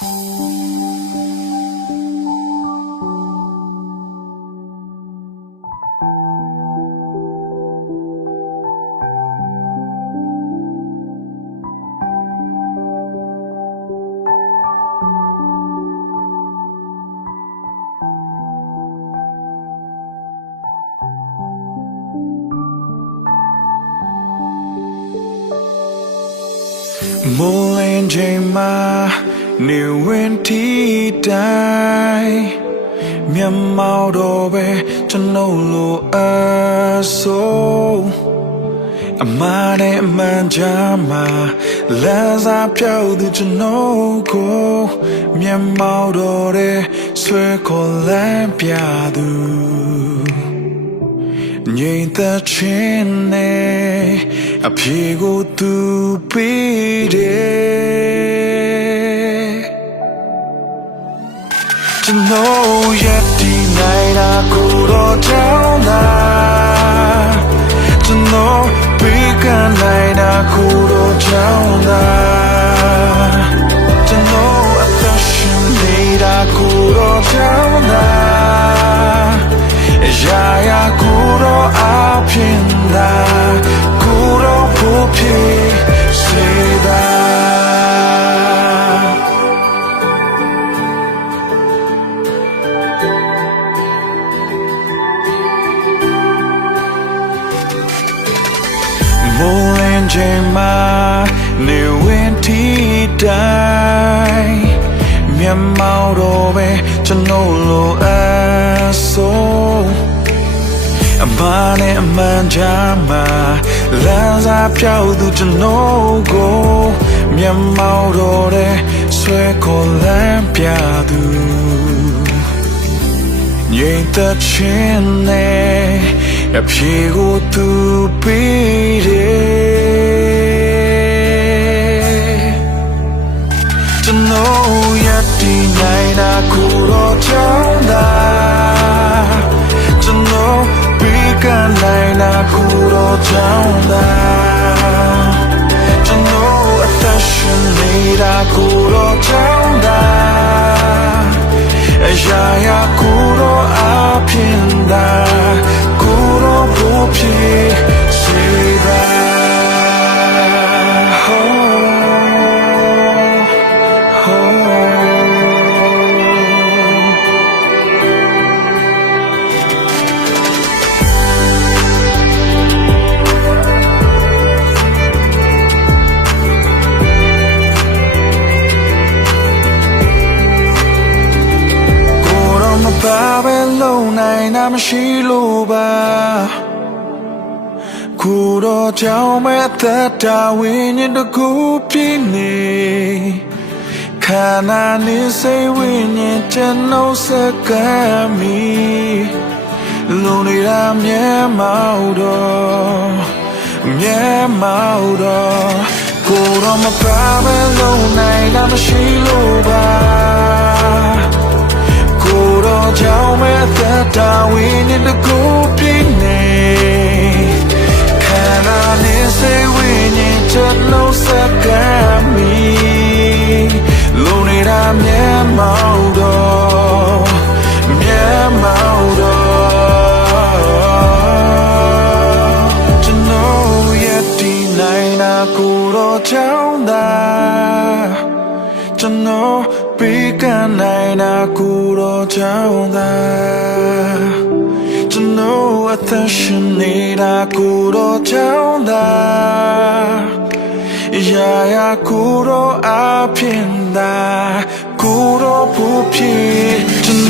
မိုးလင်းချိ န်မှာနေဝင်တီတိုင်းမျက်မှောက်တော့ပဲကျွန်တော်လိုအဆိုးအမားနဲ့အမှန်ချာမှာလမ်းစာပြောက်သူကျွန်တော်ကိုမျက်မှောက်တော့တဲ့ဆွဲခေါ်လမ်းပြသူငြိမ်သက်ခြင်းနဲ့အဖြေကိုသူပေးတယ် ကျွန်တော်ရဲ့ဒီနိုင်တာကိုတော့တောင်းတာကျွန်တော်ပေးကနို ချိန်မှာနေဝင်တီတိုင်းမျက်မှောက်တော့ပဲကျွန်တော်လိုအပ်ဆုံးအမားနဲ့အမှန်ချာမှာလမ်းစာပြောက်သူကျွန်တော်ကိုမျက်မှောက်တော့တဲ့ဆွဲခေါ်လမ်းပြသူငြိမ်သက်ခြင်းနဲ့အဖြေကိုသူပေးတယ် နေတာကိုတော့ချောင်းတာရာ ယ်တော့မပါပဲလုံနိုင်တာမရှိလို့ပါကိုယ်တော့ကြောင်းမဲ့သက်တာဝိညာဉ်တစ်ခုပြင်းနေခန္ဓာနဲ့စိတ်ဝိညာဉ်ကျွန်တော်စကမ်းမီလုံနေတာမြဲမောက်တော့မြဲမောက်တော့ကိုယ်တော့မပါပဲလုံနိုင်တာမရှိလို့ပါ ကိုယ်တော်ကြောင့်မဲ့သက်တာဝိညာဉ်တစ်ခုပြင်းနေခန္ဓာနဲ့စိတ်ဝိညာဉ်ချက်လုံးစက္ကမ်းမီလုံနေတာမြဲမောက်တော့မြဲမောက်တော့ကျွန်တော်ရဲ့ဒီနိုင်နာကိုယ်တော်ကြောင့်သာကျွန်တော် ပြီးကနိုင်တာကိုတော့ကြောင်းသာကျွန်တော်အသက်ရှင်နေတာကိုတော့ကြောင်းသာရာရာကိုတော့အပြင်သာကိုတော့ဖို့ဖြစ်ကျွန်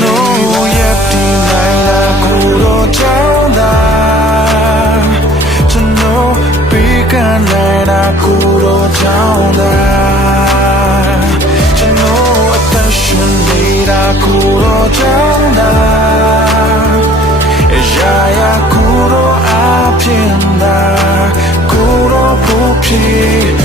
peace.